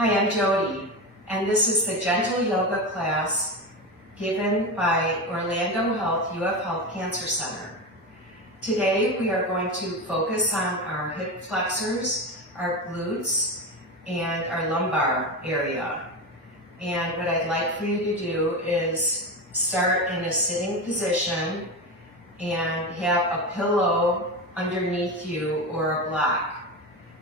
Hi, I'm Jody, and this is the Gentle Yoga class given by Orlando Health UF Health Cancer Center. Today we are going to focus on our hip flexors, our glutes, and our lumbar area. And what I'd like for you to do is start in a sitting position and have a pillow underneath you or a block.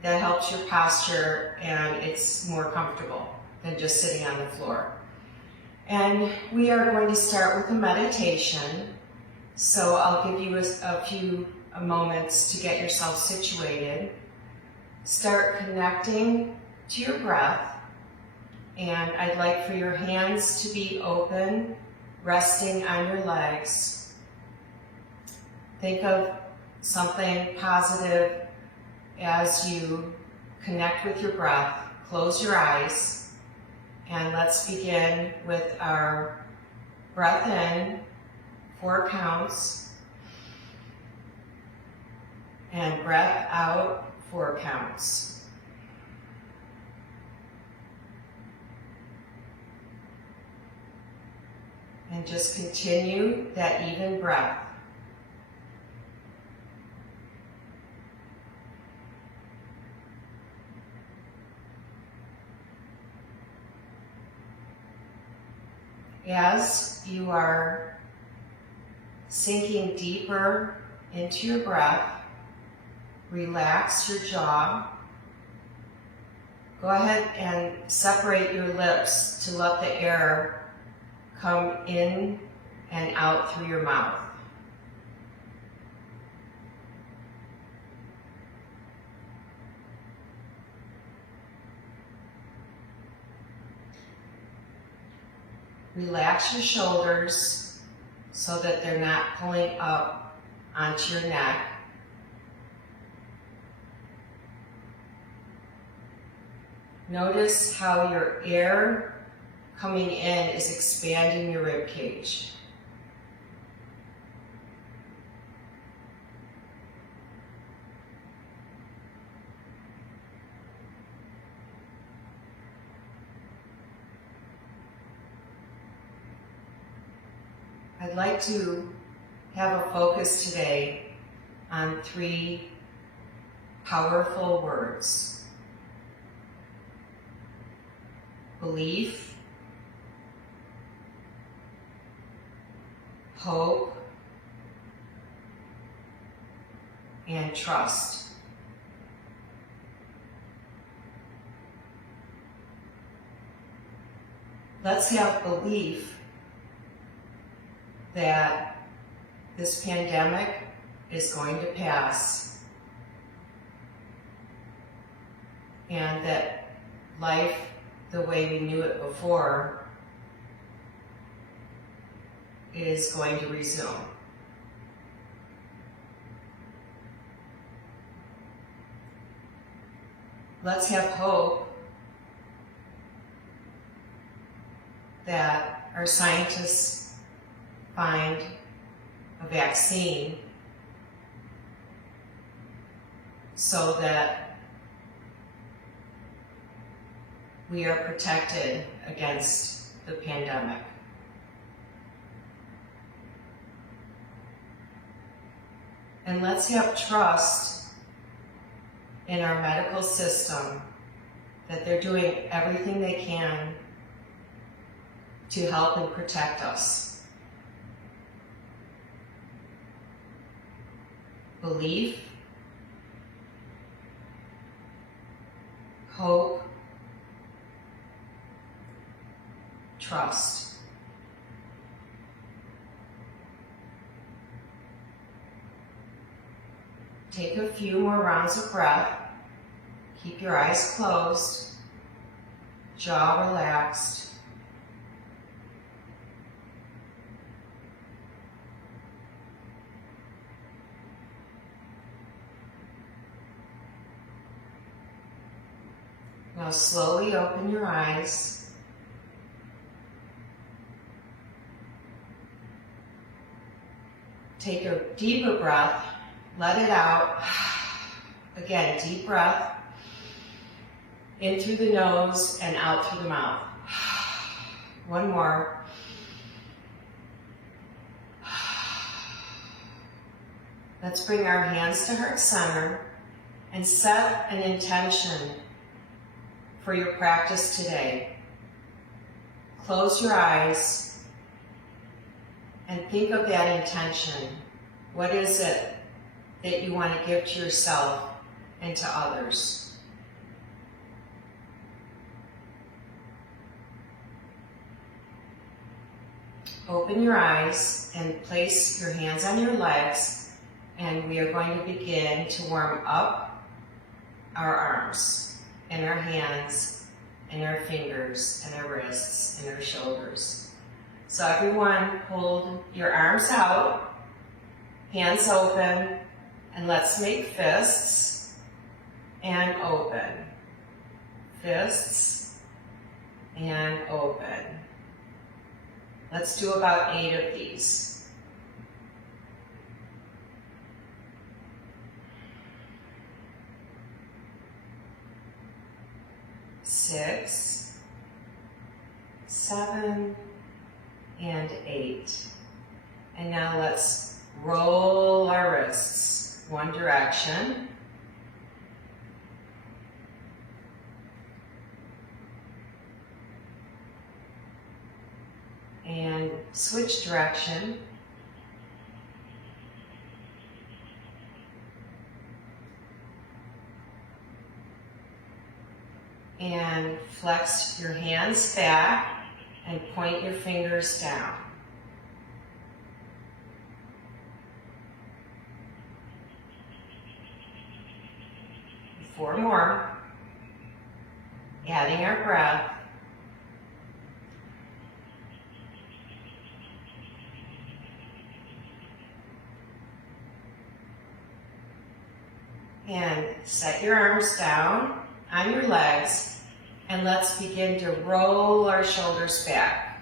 That helps your posture and it's more comfortable than just sitting on the floor. And we are going to start with a meditation. So I'll give you a few moments to get yourself situated. Start connecting to your breath. And I'd like for your hands to be open, resting on your legs. Think of something positive as you connect with your breath. Close your eyes and let's begin with our breath in, 4 counts, and breath out, 4 counts. And just continue that even breath. As you are sinking deeper into your breath, relax your jaw. Go ahead and separate your lips to let the air come in and out through your mouth. Relax your shoulders so that they're not pulling up onto your neck. Notice how your air coming in is expanding your rib cage. I'd like to have a focus today on 3 powerful words: belief, hope, and trust. Let's have belief that this pandemic is going to pass and that life the way we knew it before is going to resume. Let's have hope that our scientists find a vaccine so that we are protected against the pandemic. And let's have trust in our medical system that they're doing everything they can to help and protect us. Belief, hope, trust. Take a few more rounds of breath. Keep your eyes closed, jaw relaxed. Now slowly open your eyes. Take a deeper breath, let it out. Again, deep breath. In through the nose and out through the mouth. One more. Let's bring our hands to heart center and set an intention for your practice today. Close your eyes and think of that intention. What is it that you want to give to yourself and to others? Open your eyes and place your hands on your legs, and we are going to begin to warm up our arms and our hands and our fingers and our wrists and our shoulders. So everyone, hold your arms out, hands open, and let's make fists and open. Fists and open. Let's do about 8 of these. Six, 7, and 8. And now let's roll our wrists one direction. And switch direction. And flex your hands back and point your fingers down. Four more. Adding our breath. And set your arms down on your legs, and let's begin to roll our shoulders back.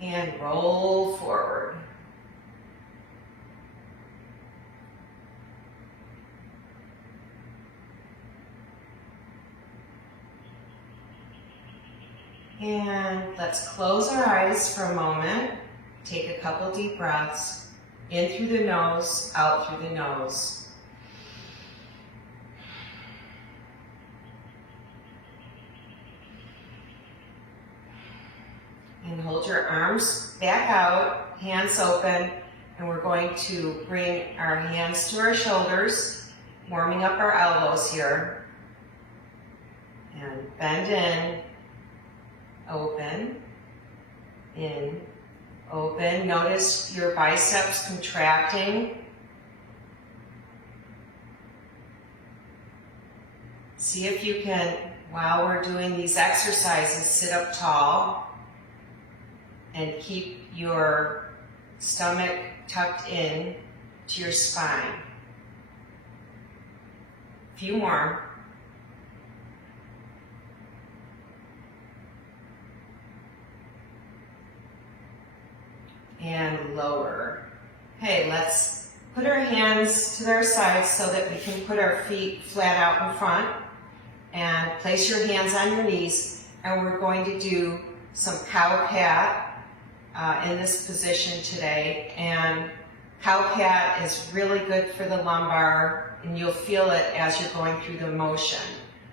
And roll forward. And let's close our eyes for a moment. Take a couple deep breaths. In through the nose, out through the nose. And hold your arms back out, hands open, and we're going to bring our hands to our shoulders, warming up our elbows here. And bend in. Open, in, open. Notice your biceps contracting. See if you can, while we're doing these exercises, sit up tall and keep your stomach tucked in to your spine. A few more. And lower. Okay, let's put our hands to our sides so that we can put our feet flat out in front, and place your hands on your knees, and we're going to do some cow cat in this position today. And cow cat is really good for the lumbar, and you'll feel it as you're going through the motion.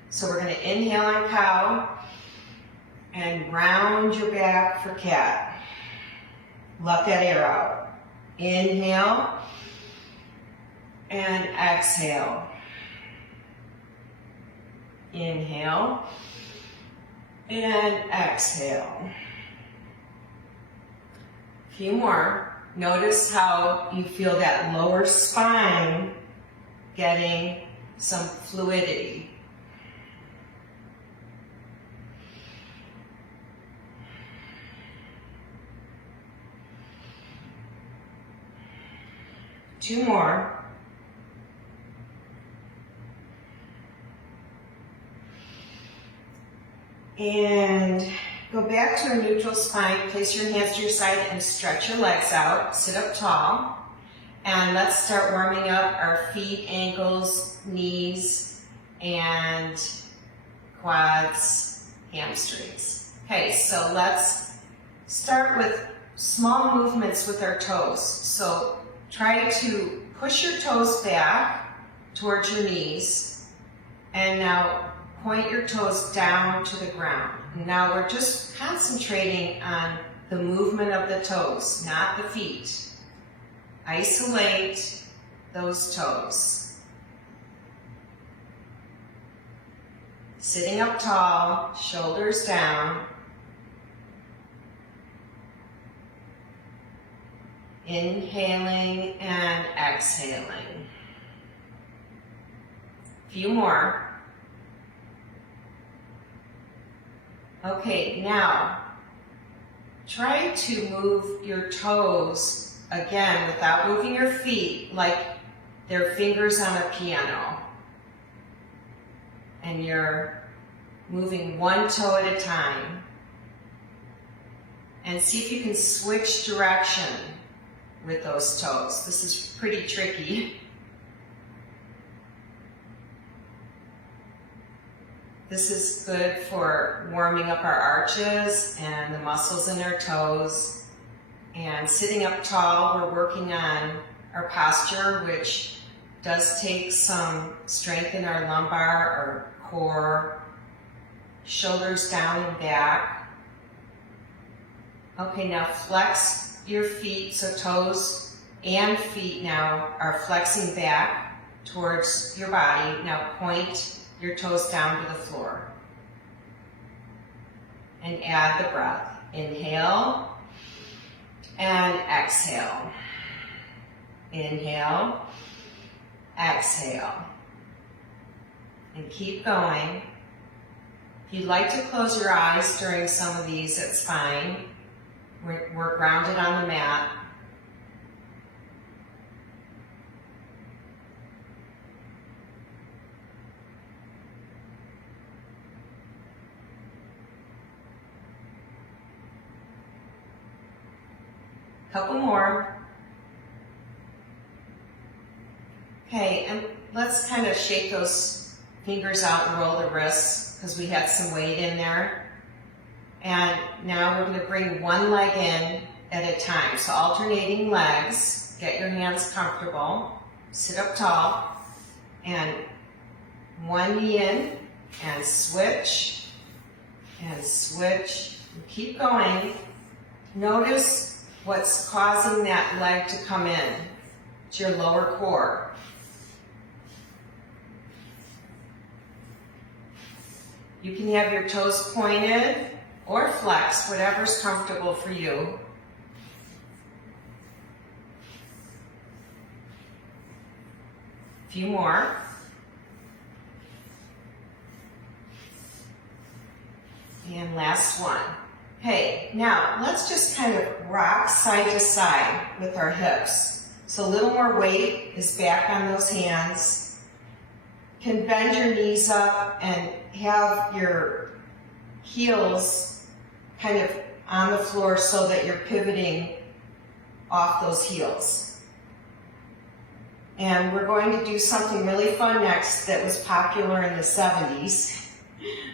So we're going to inhale on cow and round your back for cat. Let that air out. Inhale and exhale. Inhale and exhale. A few more. Notice how you feel that lower spine getting some fluidity. Two more. And go back to a neutral spine, place your hands to your side and stretch your legs out, sit up tall. And let's start warming up our feet, ankles, knees, and quads, hamstrings. Okay, so let's start with small movements with our toes. So try to push your toes back towards your knees, and now point your toes down to the ground. And now we're just concentrating on the movement of the toes, not the feet. Isolate those toes. Sitting up tall, shoulders down. Inhaling and exhaling. A few more. Okay, now try to move your toes again without moving your feet like they're fingers on a piano. And you're moving one toe at a time. And see if you can switch direction with those toes. This is pretty tricky. This is good for warming up our arches and the muscles in our toes. And sitting up tall, we're working on our posture, which does take some strength in our lumbar, our core, shoulders down and back. Okay, now flex your feet, so toes and feet now are flexing back towards your body. Now point your toes down to the floor. And add the breath. Inhale and exhale. Inhale, exhale. And keep going. If you'd like to close your eyes during some of these, it's fine. We're grounded on the mat. Couple more. Okay, and let's kind of shake those fingers out and roll the wrists because we had some weight in there. And now we're going to bring one leg in at a time. So alternating legs, get your hands comfortable, sit up tall, and one knee in, and switch, and keep going. Notice what's causing that leg to come in. It's your lower core. You can have your toes pointed or flexed, whatever's comfortable for you. A few more. And last one. Okay, now let's just kind of rock side to side with our hips. So a little more weight is back on those hands. You can bend your knees up and have your heels kind of on the floor so that you're pivoting off those heels. And we're going to do something really fun next that was popular in the 70s.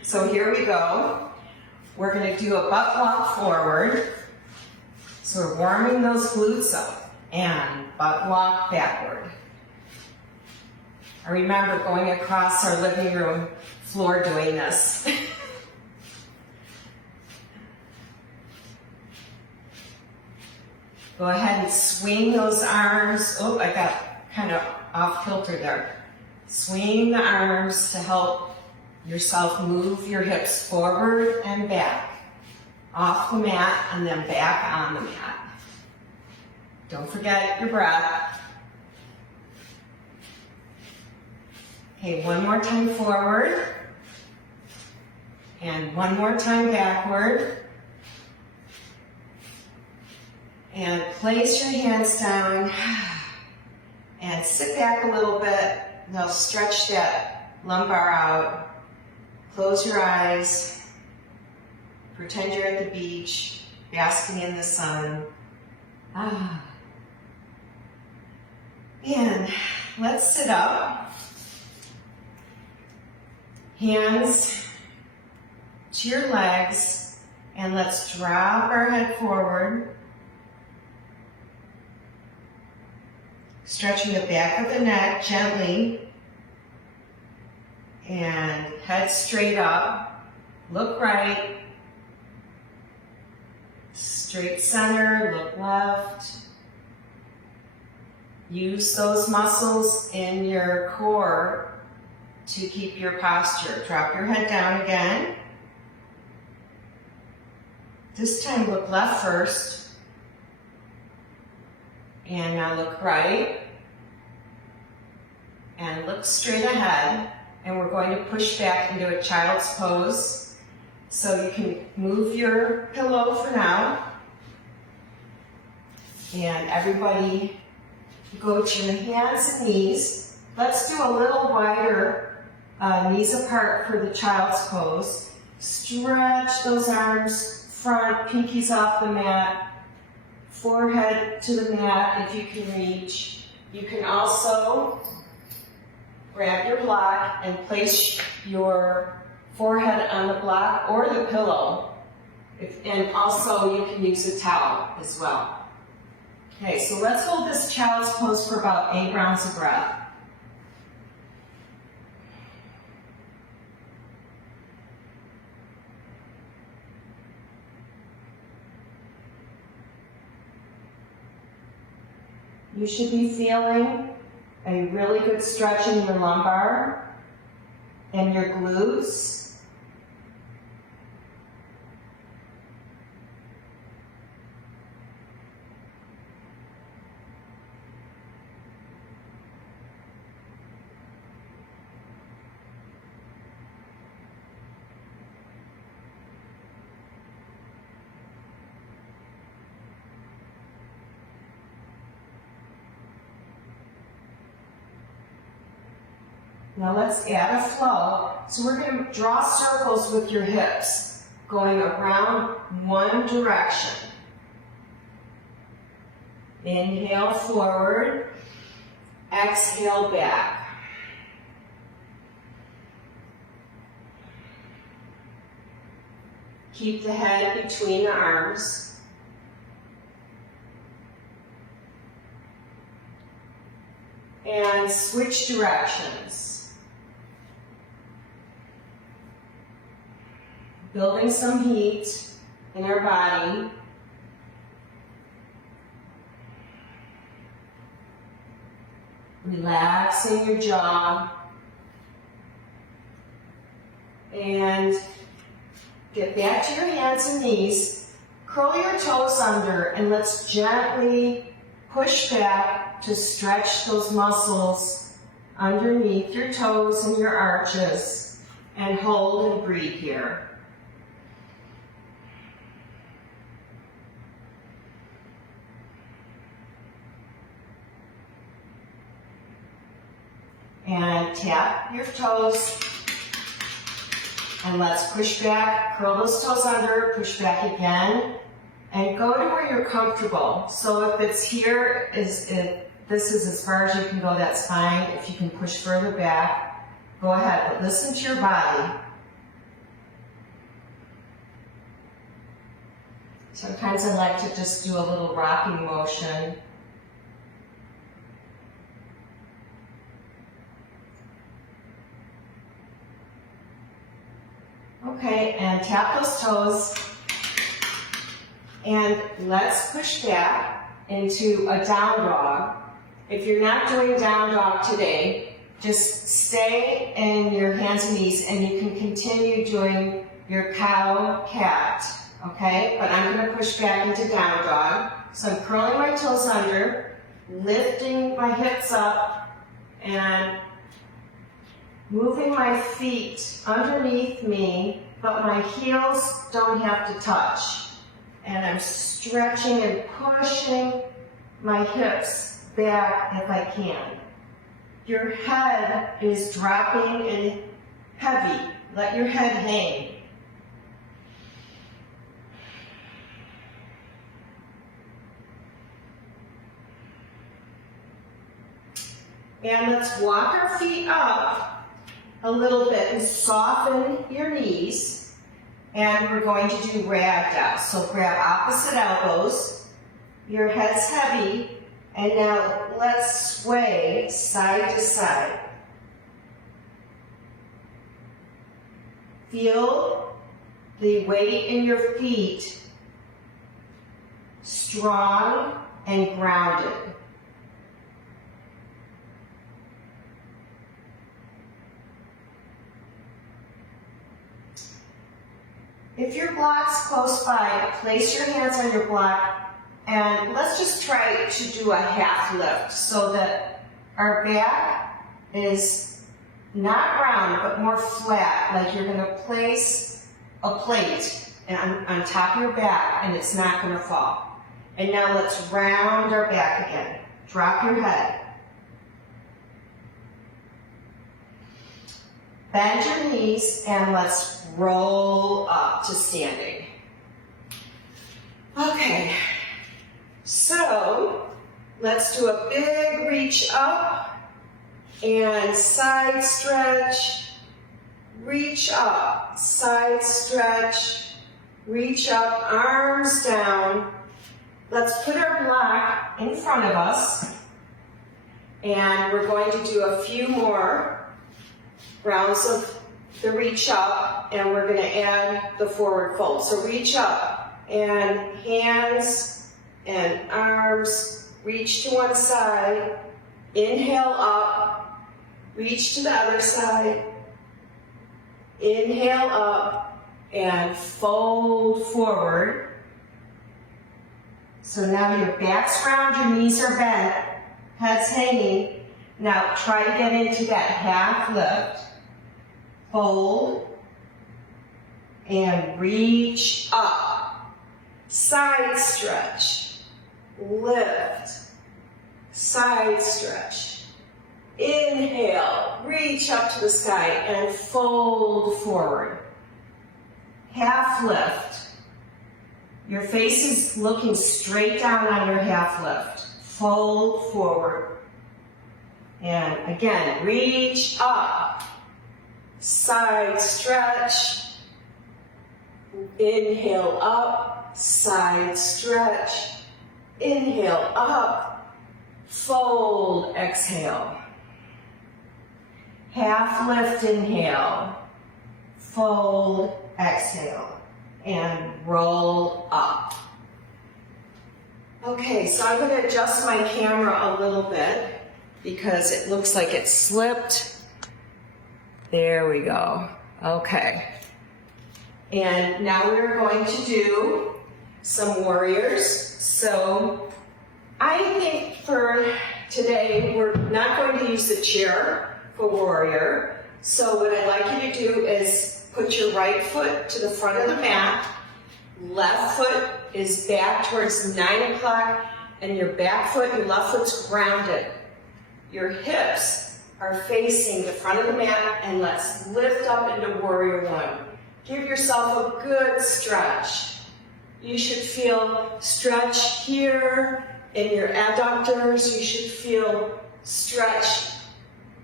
So here we go. We're going to do a butt walk forward. So we're warming those glutes up and butt walk backward. I remember going across our living room floor doing this. Go ahead and swing those arms. Oh, I got kind of off kilter there. Swing the arms to help yourself move your hips forward and back, off the mat and then back on the mat. Don't forget your breath. Okay, one more time forward and one more time backward. And place your hands down and sit back a little bit. Now stretch that lumbar out. Close your eyes. Pretend you're at the beach, basking in the sun. And let's sit up. Hands to your legs, and let's drop our head forward. Stretching the back of the neck gently. And head straight up. Look right. Straight center, look left. Use those muscles in your core to keep your posture. Drop your head down again. This time look left first. And now look right. And look straight ahead. And we're going to push back into a child's pose. So you can move your pillow for now. And everybody go to your hands and knees. Let's do a little wider knees apart for the child's pose. Stretch those arms front, pinkies off the mat, forehead to the mat if you can reach. You can also grab your block and place your forehead on the block or the pillow. And also you can use a towel as well. Okay, so let's hold this child's pose for about 8 rounds of breath. You should be feeling a really good stretch in your lumbar and your glutes. Now let's add a flow. So we're going to draw circles with your hips, going around one direction. Inhale forward, exhale back. Keep the head between the arms. And switch directions. Building some heat in our body. Relaxing your jaw. And get back to your hands and knees. Curl your toes under and let's gently push back to stretch those muscles underneath your toes and your arches. And hold and breathe here. And tap your toes, and let's push back, curl those toes under, push back again, and go to where you're comfortable. So if it's here, this is as far as you can go, that's fine. If you can push further back, go ahead, but listen to your body. Sometimes I like to just do a little rocking motion. Okay, and tap those toes, and let's push back into a down dog. If you're not doing down dog today, just stay in your hands and knees, and you can continue doing your cow cat, okay? But I'm going to push back into down dog. So I'm curling my toes under, lifting my hips up, and moving my feet underneath me, but my heels don't have to touch. And I'm stretching and pushing my hips back if I can. Your head is dropping and heavy. Let your head hang. And let's walk our feet up a little bit and soften your knees. And we're going to do Ragdolls. So grab opposite elbows. Your head's heavy. And now let's sway side to side. Feel the weight in your feet strong and grounded. If your block's close by, place your hands on your block and let's just try to do a half lift so that our back is not round but more flat, like you're going to place a plate on top of your back and it's not going to fall. And now let's round our back again. Drop your head. Bend your knees and let's roll up to standing. Okay, so let's do a big reach up and side stretch, reach up, side stretch, reach up, arms down. Let's put our block in front of us and we're going to do a few more rounds of the reach up and we're going to add the forward fold. So reach up and hands and arms, reach to one side, inhale up, reach to the other side, inhale up and fold forward. So now your back's round, your knees are bent, head's hanging. Now try to get into that half lift. Fold and reach up. Side stretch. Lift. Side stretch. Inhale. Reach up to the sky and fold forward. Half lift. Your face is looking straight down on your half lift. Fold forward. And again, reach up. Side stretch. Inhale up. Side stretch. Inhale up. Fold. Exhale. Half lift. Inhale. Fold. Exhale. And roll up. Okay, so I'm going to adjust my camera a little bit because it looks like it slipped. There we go. Okay. And now we're going to do some warriors. So I think for today we're not going to use the chair for warrior. So what I'd like you to do is put your right foot to the front of the mat. Left foot is back towards 9 o'clock, and your back foot, your left foot's grounded. Your hips are facing the front of the mat, and let's lift up into Warrior One. Give yourself a good stretch. You should feel stretch here in your adductors. You should feel stretch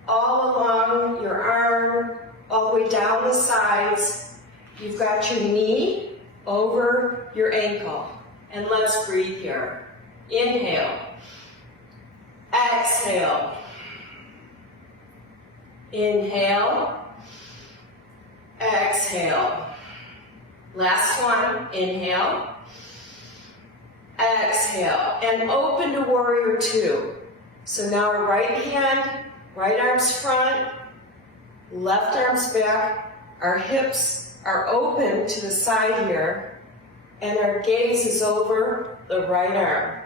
all along your arm, all the way down the sides. You've got your knee over your ankle. And let's breathe here. Inhale. Exhale. Inhale. Exhale. Last one. Inhale. Exhale. And open to Warrior Two. So now our right hand, right arm's front, left arm's back, our hips are open to the side here, and our gaze is over the right arm.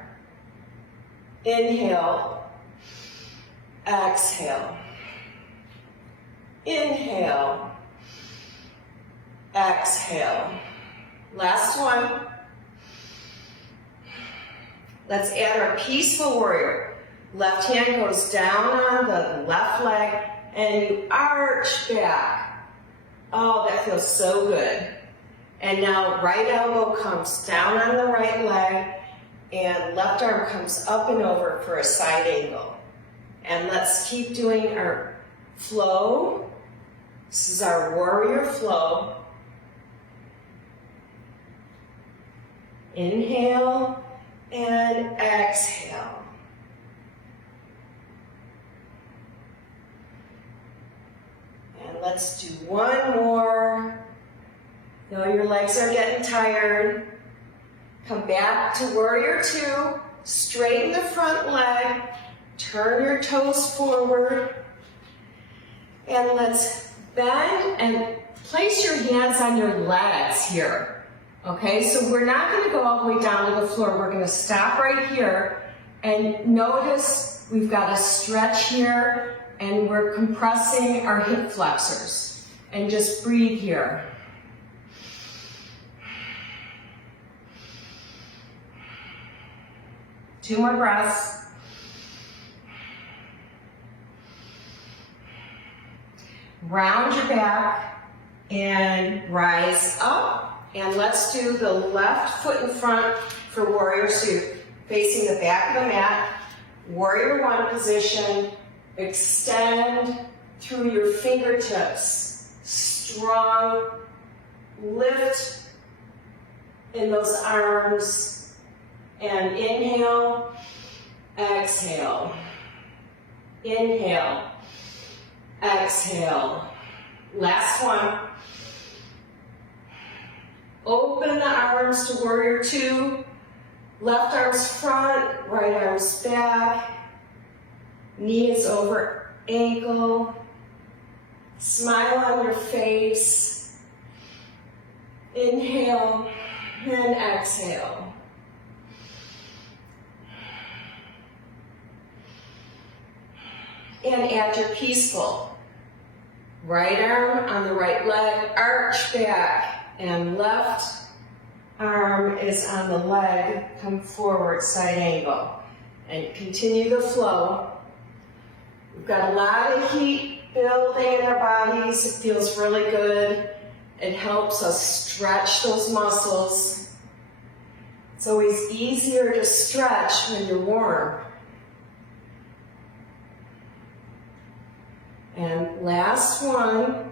Inhale, exhale. Inhale, exhale. Last one. Let's add our peaceful warrior. Left hand goes down on the left leg, and you arch back. Oh, that feels so good. And now right elbow comes down on the right leg, and left arm comes up and over for a side angle. And let's keep doing our flow. This is our warrior flow. Inhale and exhale. And let's do one more. Though your legs are getting tired, come back to warrior two. Straighten the front leg. Turn your toes forward. And let's bend and place your hands on your legs here. Okay, so we're not going to go all the way down to the floor. We're going to stop right here and notice we've got a stretch here and we're compressing our hip flexors. And just breathe here. Two more breaths. Round your back and rise up. And let's do the left foot in front for warrior two, facing the back of the mat. Warrior one position. Extend through your fingertips. Strong lift in those arms. And inhale, exhale. Inhale, exhale. Last one. Open the arms to warrior two. Left arms front, right arms back. Knees over ankle. Smile on your face. Inhale and exhale. And add your peaceful. Right arm on the right leg, arch back. And left arm is on the leg, come forward, side angle. And continue the flow. We've got a lot of heat building in our bodies. It feels really good. It helps us stretch those muscles. It's always easier to stretch when you're warm. And last one.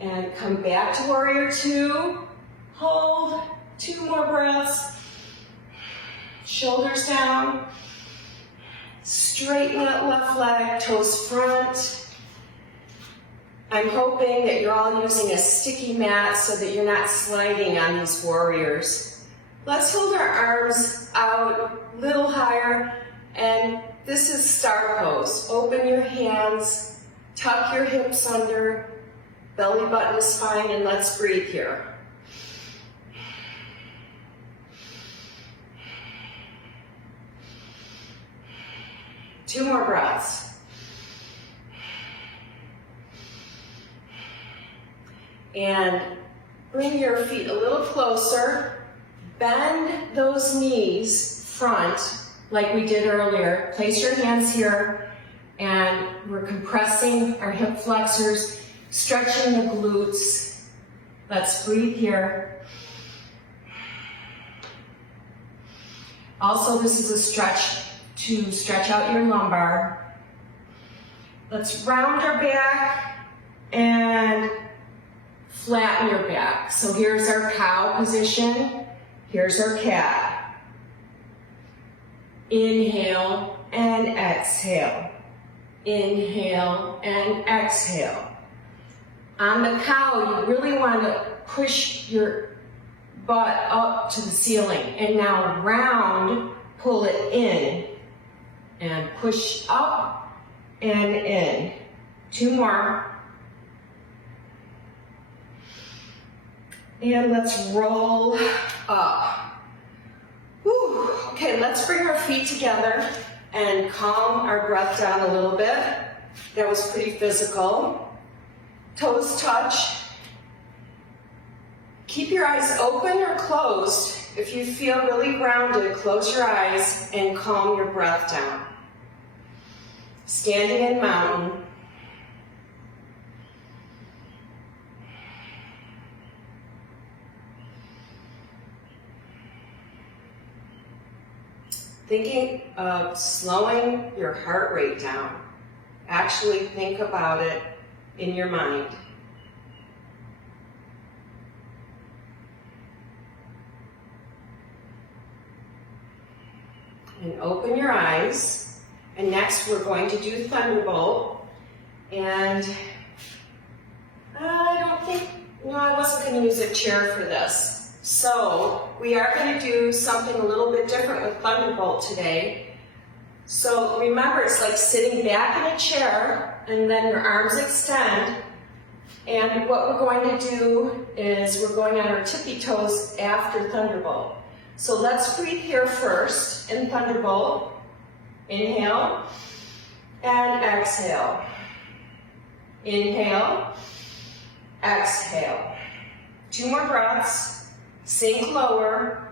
And come back to warrior two. Hold. Two more breaths. Shoulders down. Straighten that left leg, toes front. I'm hoping that you're all using a sticky mat so that you're not sliding on these warriors. Let's hold our arms out a little higher. And this is star pose. Open your hands. Tuck your hips under. Belly button is fine, and let's breathe here. Two more breaths. And bring your feet a little closer. Bend those knees front like we did earlier. Place your hands here, and we're compressing our hip flexors. Stretching the glutes. Let's breathe here. Also, this is a stretch to stretch out your lumbar. Let's round our back and flatten your back. So here's our cow position. Here's our cat. Inhale and exhale. Inhale and exhale. On the cow, you really want to push your butt up to the ceiling. And now round, pull it in. And push up and in. Two more. And let's roll up. Whew. Okay, let's bring our feet together and calm our breath down a little bit. That was pretty physical. Toes touch. Keep your eyes open or closed. If you feel really grounded, close your eyes and calm your breath down. Standing in mountain. thinking of slowing your heart rate down. Actually think about it in your mind. And open your eyes. And next we're going to do Thunderbolt. And I wasn't going to use a chair for this. So we are going to do something a little bit different with Thunderbolt today. So remember, it's like sitting back in a chair and then your arms extend. And what we're going to do is we're going on our tippy toes after Thunderbolt. So let's breathe here first in Thunderbolt. Inhale and exhale. Inhale, exhale. 2 more breaths. Sink lower.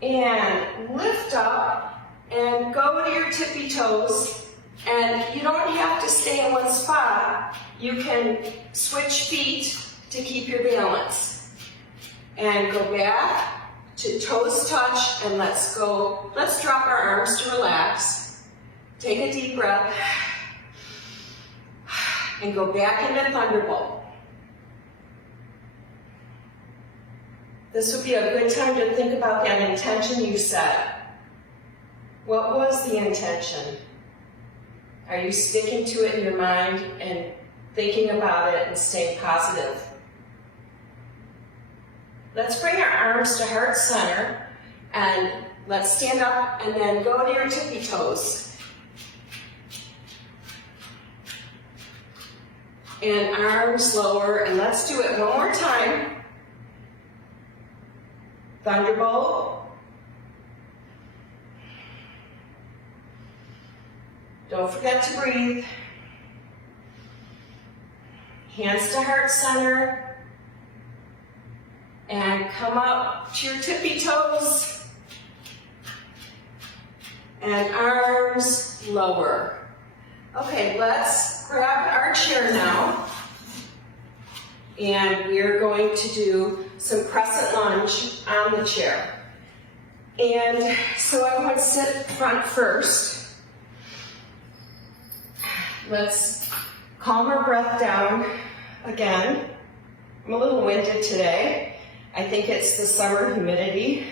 And lift up and go to your tippy toes. And you don't have to stay in one spot. You can switch feet to keep your balance. And go back to toes touch, and let's go. Let's drop our arms to relax. Take a deep breath. And go back into Thunderbolt. This would be a good time to think about that intention you set. What was the intention? Are you sticking to it in your mind and thinking about it and staying positive? Let's bring our arms to heart center and let's stand up and then go to your tippy toes. And arms lower, and let's do it one more time. Thunderbolt. Don't forget to breathe. Hands to heart center. And come up to your tippy toes. And arms lower. Okay, let's grab our chair now. And we're going to do some Crescent Lunge on the chair. And so I'm going to sit front first. Let's calm our breath down again. I'm a little winded today. I think it's the summer humidity.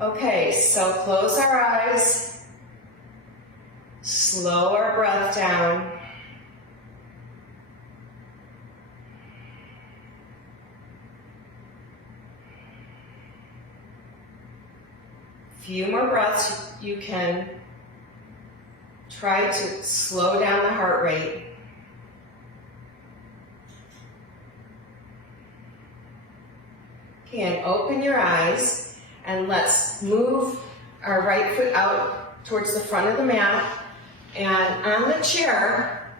Okay, so close our eyes. Slow our breath down. Few more breaths. You can try to slow down the heart rate. Okay, and open your eyes, and let's move our right foot out towards the front of the mat. And on the chair,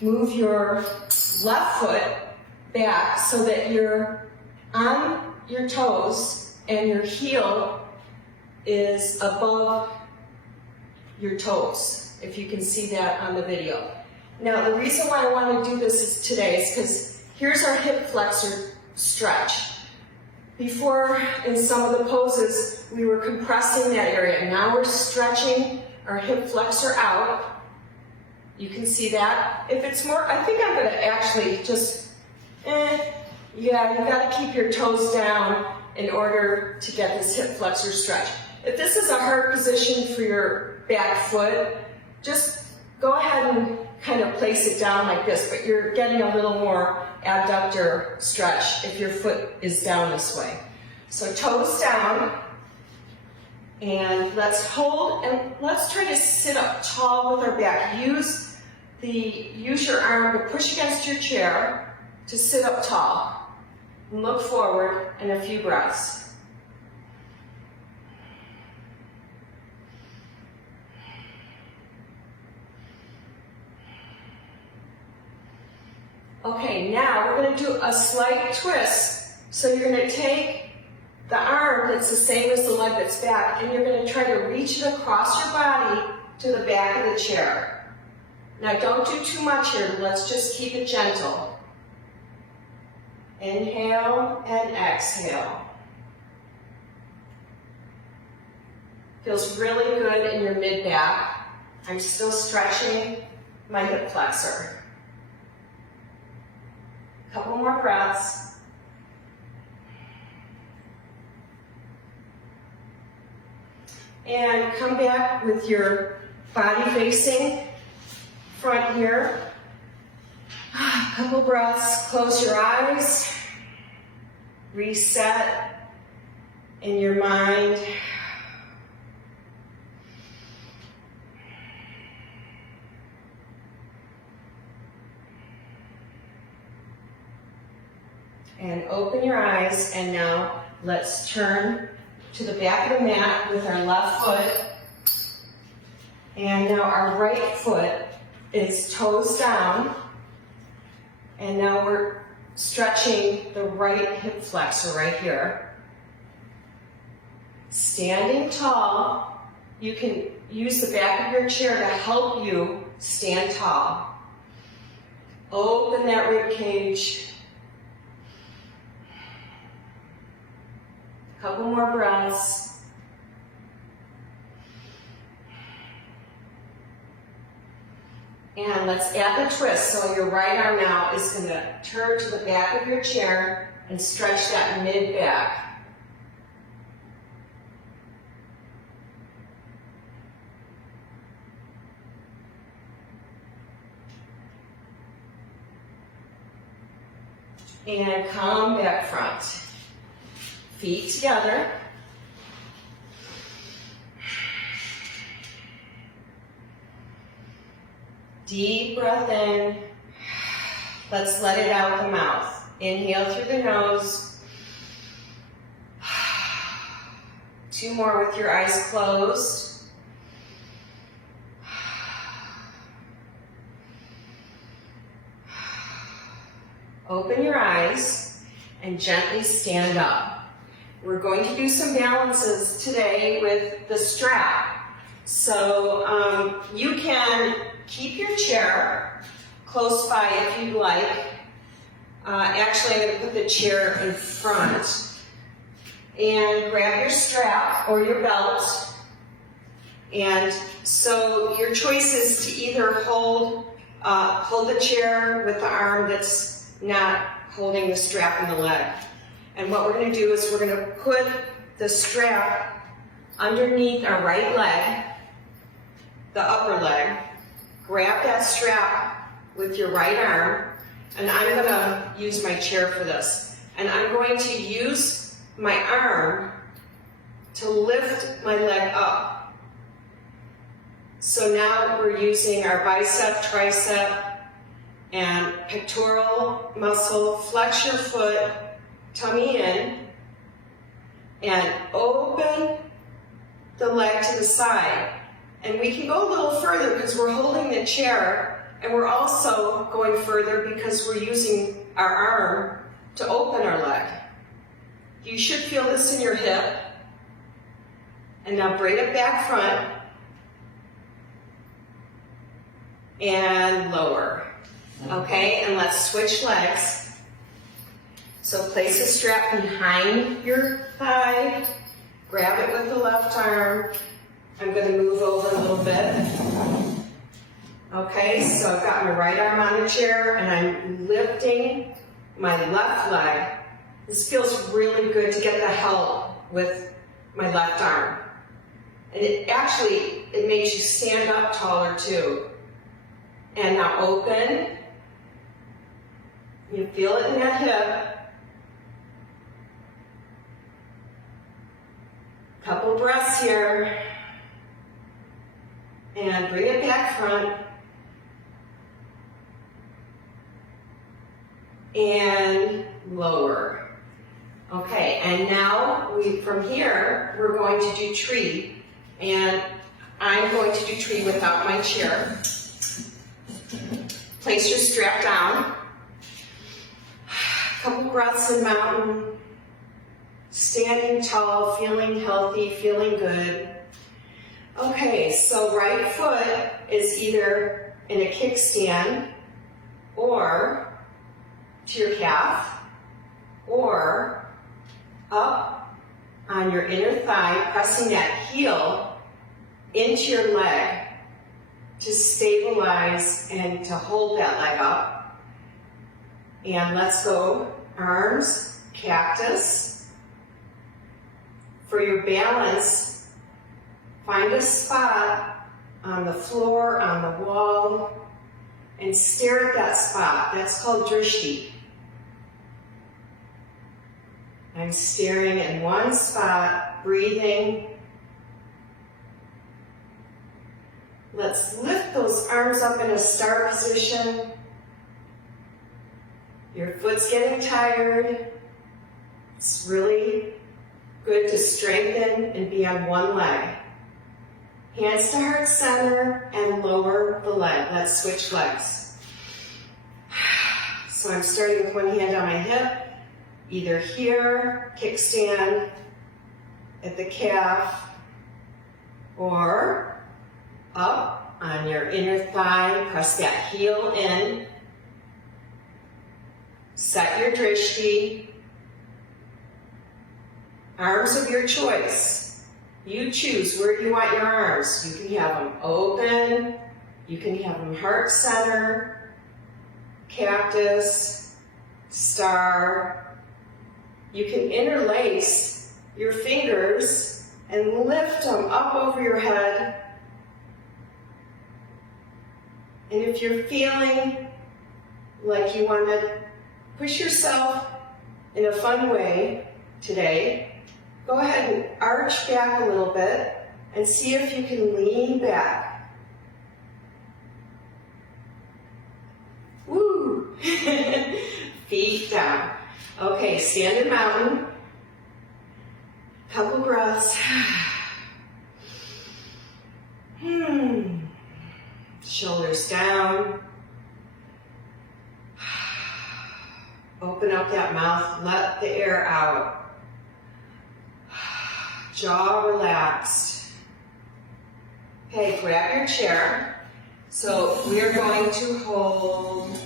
move your left foot back so that you're on your toes and your heel is above your toes, if you can see that on the video. Now, the reason why I want to do this today is because here's our hip flexor stretch. Before, in some of the poses, we were compressing that area. Now we're stretching our hip flexor out. You can see that. If it's more, I think I'm going to actually just, you got to keep your toes down in order to get this hip flexor stretch. If this is a hard position for your back foot, just go ahead and kind of place it down like this, but you're getting a little more abductor stretch if your foot is down this way. So toes down, and let's hold, and let's try to sit up tall with our back. Use your arm to push against your chair to sit up tall. And look forward, and a few breaths. Okay, now we're going to do a slight twist. So you're going to take the arm that's the same as the leg that's back, and you're going to try to reach it across your body to the back of the chair. Now don't do too much here, let's just keep it gentle. Inhale and exhale. Feels really good in your mid-back. I'm still stretching my hip flexor. Couple more breaths. And come back with your body facing front here. Couple breaths, close your eyes. Reset in your mind. And open your eyes, and now let's turn to the back of the mat with our left foot. And now our right foot is toes down. And now we're stretching the right hip flexor right here. Standing tall, you can use the back of your chair to help you stand tall. Open that rib cage. Couple more breaths. And let's add the twist. So your right arm now is going to turn to the back of your chair and stretch that mid-back. And come back front. Feet together. Deep breath in. Let's let it out the mouth. Inhale through the nose. 2 more with your eyes closed. Open your eyes and gently stand up. We're going to do some balances today with the strap. So you can keep your chair close by if you'd like. Actually, I'm going to put the chair in front. And grab your strap or your belt. And so your choice is to either hold the chair with the arm that's not holding the strap in the leg. And what we're going to do is we're going to put the strap underneath our right leg, the upper leg. Grab that strap with your right arm, and I'm going to use my chair for this. And I'm going to use my arm to lift my leg up. So now we're using our bicep, tricep, and pectoral muscle. Flex your foot, tummy in, and open the leg to the side. And we can go a little further because we're holding the chair, and we're also going further because we're using our arm to open our leg. You should feel this in your hip. And now bring it back front and lower. Okay, and let's switch legs. So place the strap behind your thigh, grab it with the left arm. I'm going to move over a little bit. Okay, so I've got my right arm on the chair and I'm lifting my left leg. This feels really good to get the help with my left arm. And it makes you stand up taller too. And now open. You feel it in that hip. Couple breaths here. And bring it back front. And lower. Okay, and now from here, we're going to do tree. And I'm going to do tree without my chair. Place your strap down. Couple breaths in mountain. Standing tall, feeling healthy, feeling good. Okay, so right foot is either in a kickstand or to your calf. or up on your inner thigh, pressing that heel into your leg to stabilize and to hold that leg up. And let's go arms, cactus. For your balance, find a spot on the floor, on the wall, and stare at that spot. That's called drishti. I'm staring in one spot, breathing. Let's lift those arms up in a star position. Your foot's getting tired. It's really good to strengthen and be on one leg. Hands to heart center and lower the leg. Let's switch legs. So I'm starting with one hand on my hip, either here, kickstand at the calf, or up on your inner thigh, press that heel in, set your drishti, arms of your choice. You choose where you want your arms. You can have them open, you can have them heart center, cactus, star. You can interlace your fingers and lift them up over your head. And if you're feeling like you want to push yourself in a fun way today, go ahead and arch back a little bit and see if you can lean back. Woo! Feet down. Okay, standing mountain. Couple breaths. Shoulders down. Open up that mouth, let the air out. Jaw relaxed. Okay, grab your chair. So we're going to hold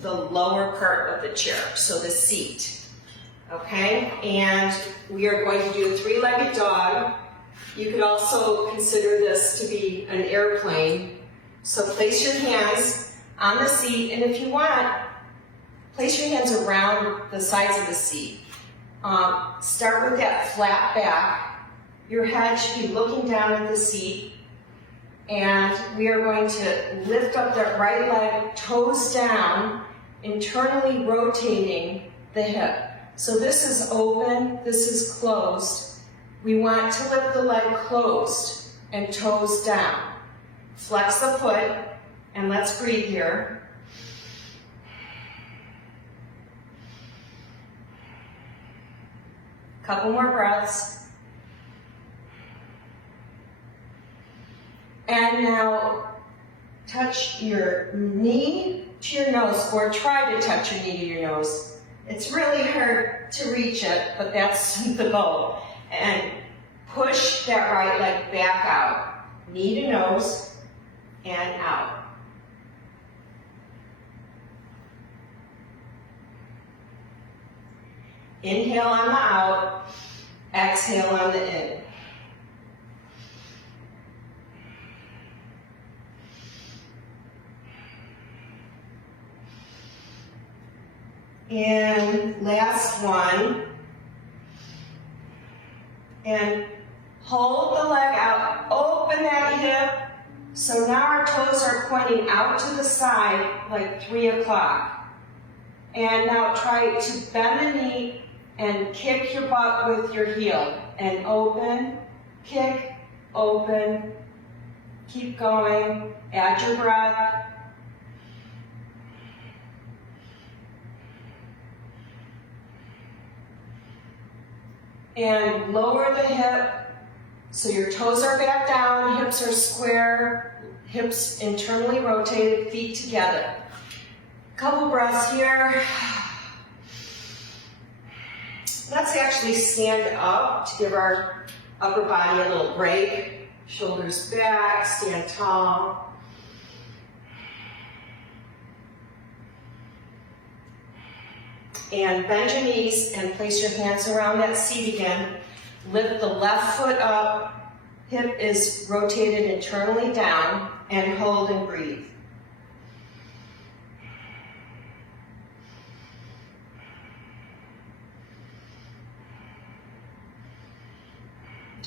the lower part of the chair, so the seat. Okay, and we are going to do a three-legged dog. You could also consider this to be an airplane. So place your hands on the seat, and if you want, place your hands around the sides of the seat. Start with that flat back. Your head should be looking down at the seat. And we are going to lift up that right leg, toes down, internally rotating the hip. So this is open, this is closed. We want to lift the leg closed and toes down. Flex the foot, and let's breathe here. Couple more breaths. And now touch your knee to your nose, or try to touch your knee to your nose. It's really hard to reach it, but that's the goal. And push that right leg back out. Knee to nose and out. Inhale on the out, exhale on the in. And last one. And hold the leg out, open that hip. So now our toes are pointing out to the side like 3 o'clock. And now try to bend the knee and kick your butt with your heel. And open, kick, open. Keep going. Add your breath. And lower the hip, so your toes are back down, hips are square, hips internally rotated, feet together. Couple breaths here. Let's actually stand up to give our upper body a little break. Shoulders back, stand tall. And bend your knees and place your hands around that seat again. Lift the left foot up. Hip is rotated internally down, and hold and breathe.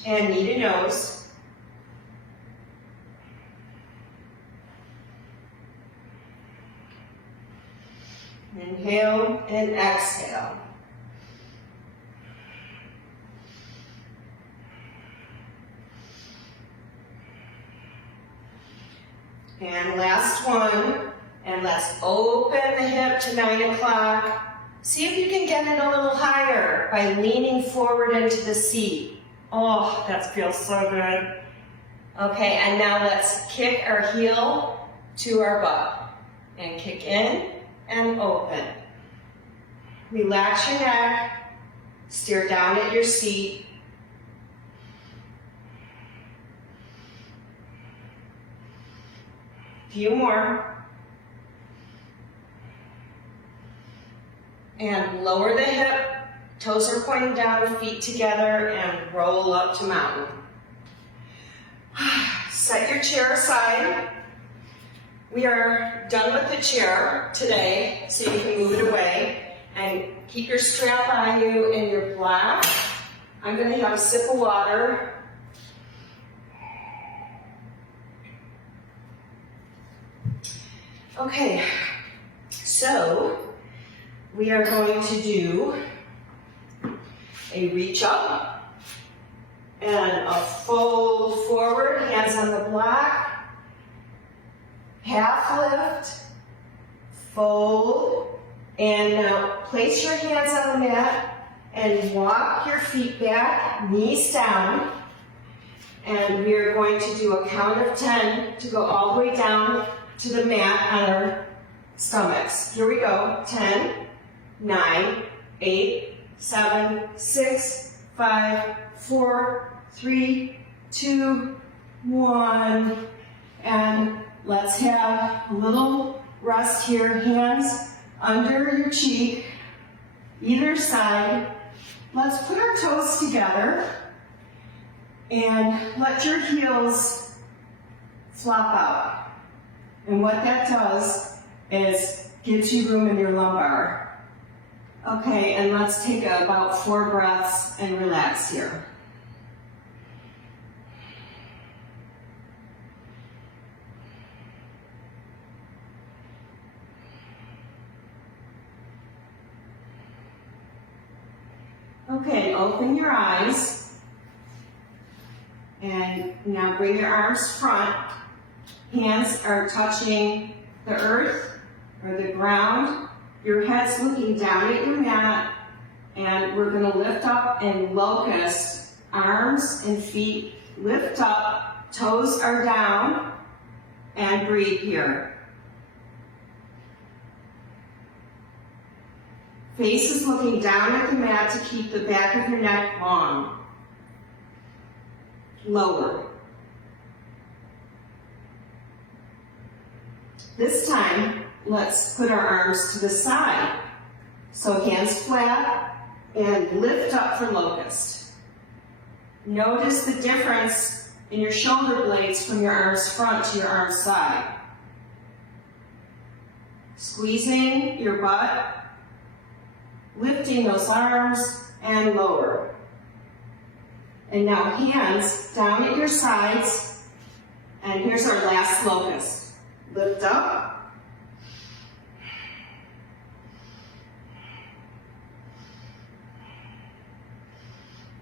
And knee to nose. Inhale and exhale. And last one, and let's open the hip to 9 o'clock. See if you can get it a little higher by leaning forward into the seat. Oh, that feels so good. Okay, and now let's kick our heel to our butt. And kick in and open. Relax your neck, stare down at your seat. Few more. And lower the hip, toes are pointing down, feet together, and roll up to mountain. Set your chair aside. We are done with the chair today, so you can move it away. And keep your strap on you and your block. I'm going to have a sip of water. Okay, so we are going to do a reach up and a fold forward, hands on the block, half lift, fold, and now place your hands on the mat and walk your feet back, knees down, and we are going to do a count of 10 to go all the way down to the mat on our stomachs. Here we go. 10, 9, 8, 7, 6, 5, 4, 3, 2, 1. And let's have a little rest here. Hands under your cheek, either side. Let's put our toes together and let your heels flop out. And what that does is gives you room in your lumbar. Okay, and let's take about 4 breaths and relax here. Okay, open your eyes. And now bring your arms front. Hands are touching the earth or the ground. Your head's looking down at your mat, and we're going to lift up and locust. Arms and feet lift up, toes are down, and breathe here. Face is looking down at the mat to keep the back of your neck long. Lower. This time, let's put our arms to the side. So hands flat and lift up for locust. Notice the difference in your shoulder blades from your arms front to your arms side. Squeezing your butt, lifting those arms, and lower. And now hands down at your sides, and here's our last locust. Lift up.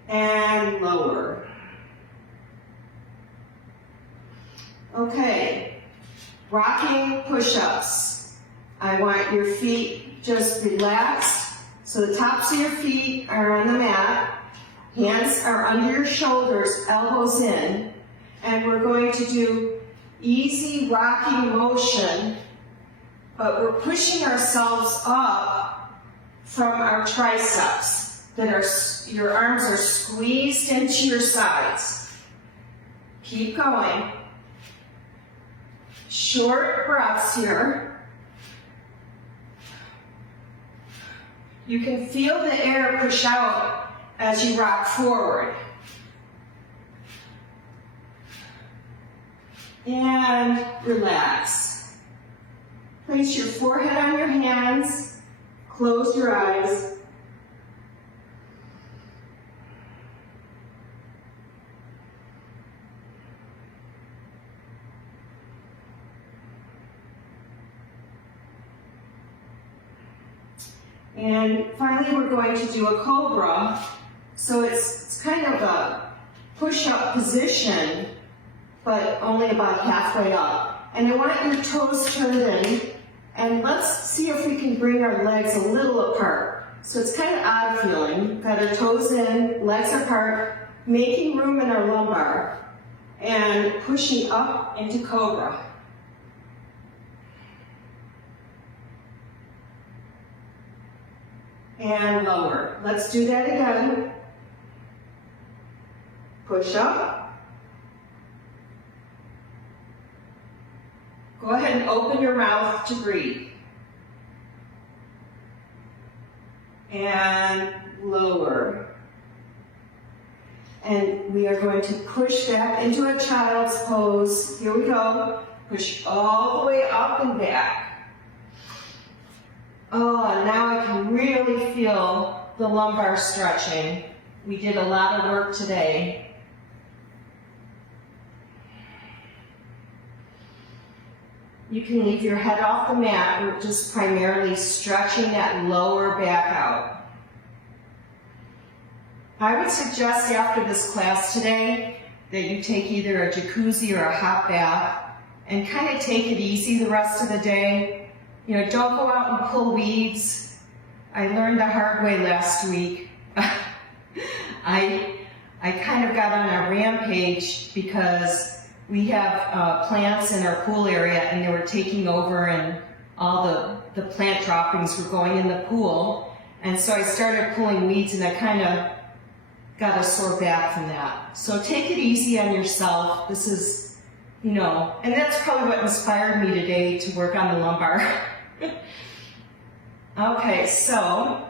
And lower. Okay, rocking push-ups. I want your feet just relaxed. So the tops of your feet are on the mat. Hands are under your shoulders, elbows in. And we're going to do easy rocking motion, but we're pushing ourselves up from our triceps. Your arms are squeezed into your sides. Keep going. Short breaths here. You can feel the air push out as you rock forward. And relax. Place your forehead on your hands. Close your eyes. And finally, we're going to do a Cobra. So it's kind of a push-up position, but only about halfway up. And I want your toes turned in, and let's see if we can bring our legs a little apart. So it's kind of odd feeling. Got our toes in, legs apart, making room in our lumbar, and pushing up into Cobra. And lower. Let's do that again. Push up. Go ahead and open your mouth to breathe. And lower. And we are going to push back into a child's pose. Here we go. Push all the way up and back. Oh, now I can really feel the lumbar stretching. We did a lot of work today. You can leave your head off the mat. We're just primarily stretching that lower back out. I would suggest after this class today that you take either a jacuzzi or a hot bath and kind of take it easy the rest of the day. You know, don't go out and pull weeds. I learned the hard way last week. I kind of got on a rampage because we have plants in our pool area and they were taking over and all the plant droppings were going in the pool. And so I started pulling weeds and I kind of got a sore back from that. So take it easy on yourself. This is, you know, and that's probably what inspired me today to work on the lumbar. Okay, so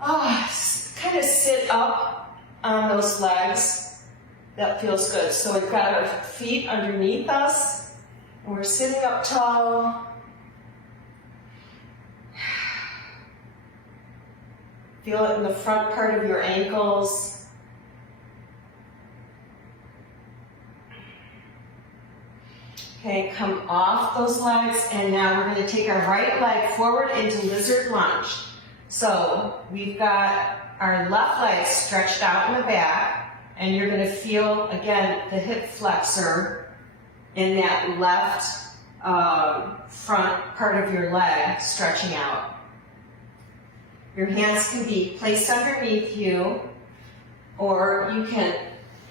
kind of sit up on those legs. That feels good. So we've got our feet underneath us, and we're sitting up tall. Feel it in the front part of your ankles. Okay, come off those legs, and now we're going to take our right leg forward into Lizard Lunge. So we've got our left leg stretched out in the back, and you're going to feel, again, the hip flexor in that left front part of your leg stretching out. Your hands can be placed underneath you, or you can,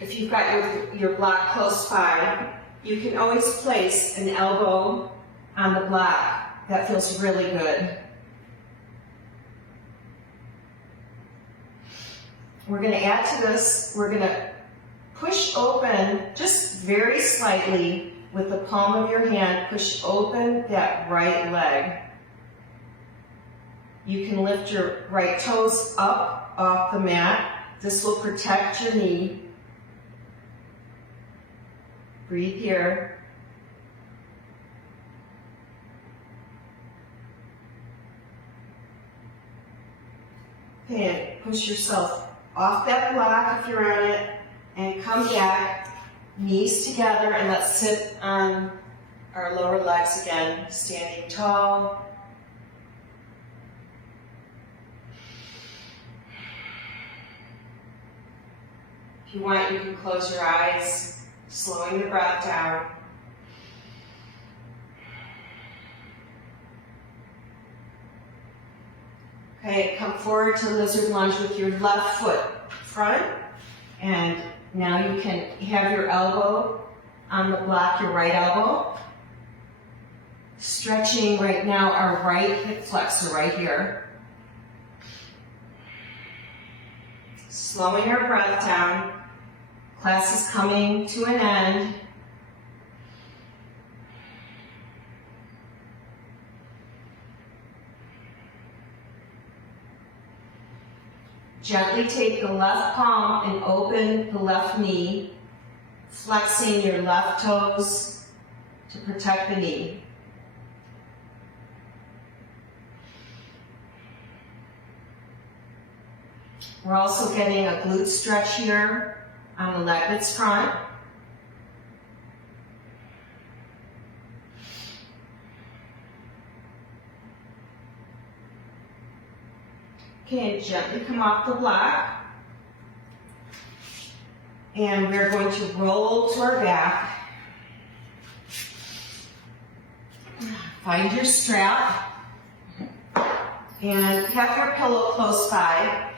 if you've got your block close by, you can always place an elbow on the block. That feels really good. We're going to add to this, we're going to push open just very slightly with the palm of your hand, push open that right leg. You can lift your right toes up off the mat. This will protect your knee. Breathe here. Okay, push yourself off that block if you're on it, and come back, knees together, and let's sit on our lower legs again, standing tall. If you want, you can close your eyes, slowing your breath down. Okay, come forward to Lizard Lunge with your left foot front, and now you can have your elbow on the block, your right elbow. Stretching right now our right hip flexor right here. Slowing our breath down. Class is coming to an end. Gently take the left palm and open the left knee, flexing your left toes to protect the knee. We're also getting a glute stretch here on the leg that's front. Okay, and gently come off the block. And we're going to roll to our back. Find your strap. And have your pillow close by.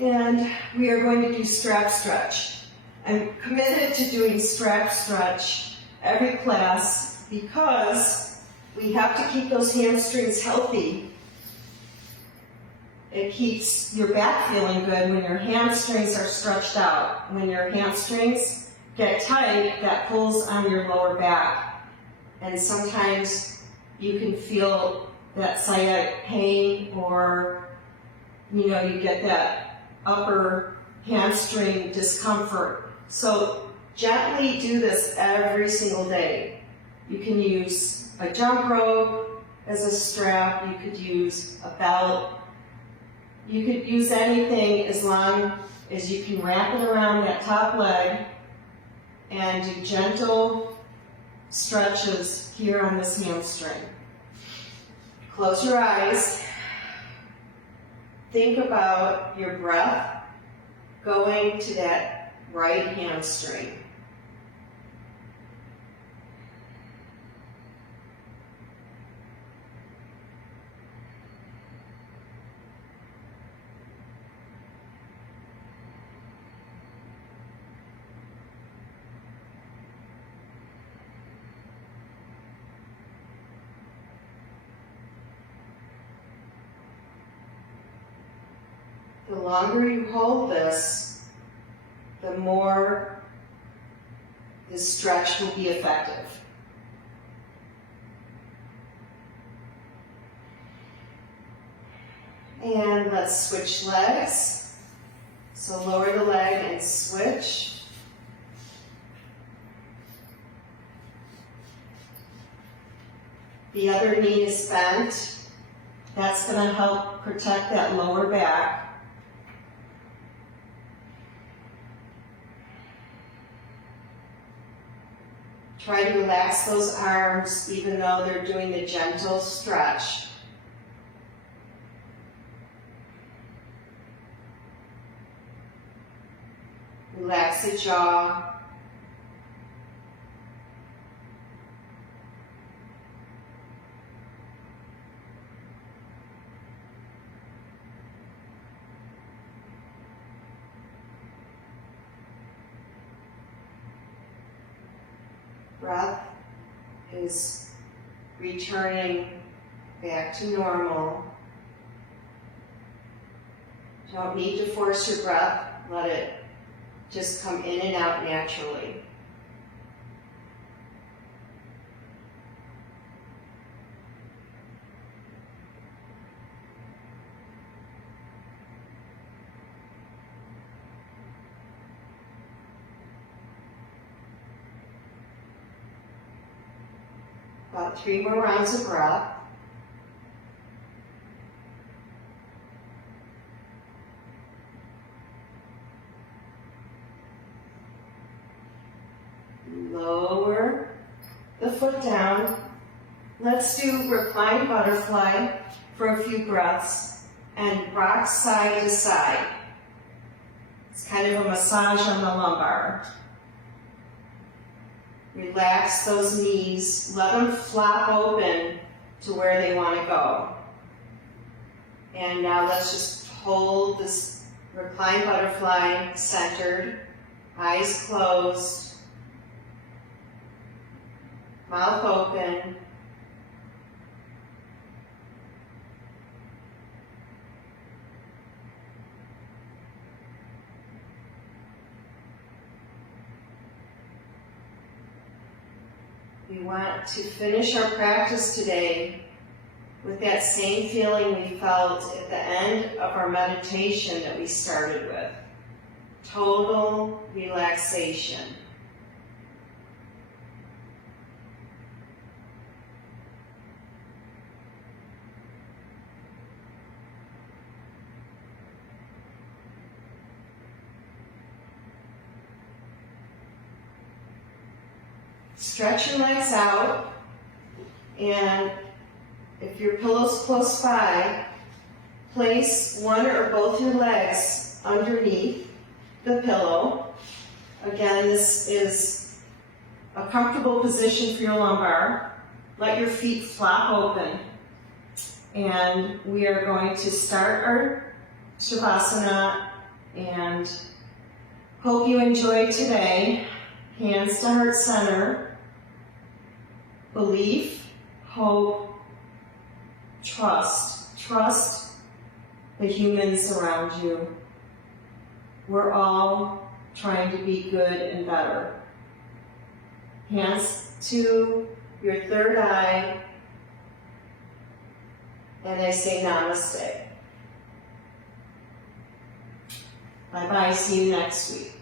And we are going to do strap stretch. I'm committed to doing strap stretch every class because we have to keep those hamstrings healthy. It keeps your back feeling good when your hamstrings are stretched out. When your hamstrings get tight, that pulls on your lower back. And sometimes you can feel that sciatic pain, or you get that upper hamstring discomfort. So gently do this every single day. You can use a jump rope as a strap. You could use a belt. You could use anything as long as you can wrap it around that top leg and do gentle stretches here on this hamstring. Close your eyes. Think about your breath going to that right hamstring. The longer you hold this, the more this stretch will be effective. And let's switch legs. So lower the leg and switch. The other knee is bent. That's going to help protect that lower back. Try to relax those arms even though they're doing the gentle stretch. Relax the jaw. Breath is returning back to normal. Don't need to force your breath. Let it just come in and out naturally. About 3 more rounds of breath. Lower the foot down. Let's do Recline Butterfly for a few breaths and rock side to side. It's kind of a massage on the lumbar. Relax those knees. Let them flop open to where they want to go. And now let's just hold this Recline Butterfly centered, eyes closed, mouth open. We want to finish our practice today with that same feeling we felt at the end of our meditation that we started with. Total relaxation. Stretch your legs out, and if your pillow's close by, place one or both your legs underneath the pillow. Again, this is a comfortable position for your lumbar. Let your feet flop open. And we are going to start our Shavasana, and hope you enjoyed today. Hands to heart center. Belief, hope, trust. Trust the humans around you. We're all trying to be good and better. Hands to your third eye, and I say namaste. Bye-bye, see you next week.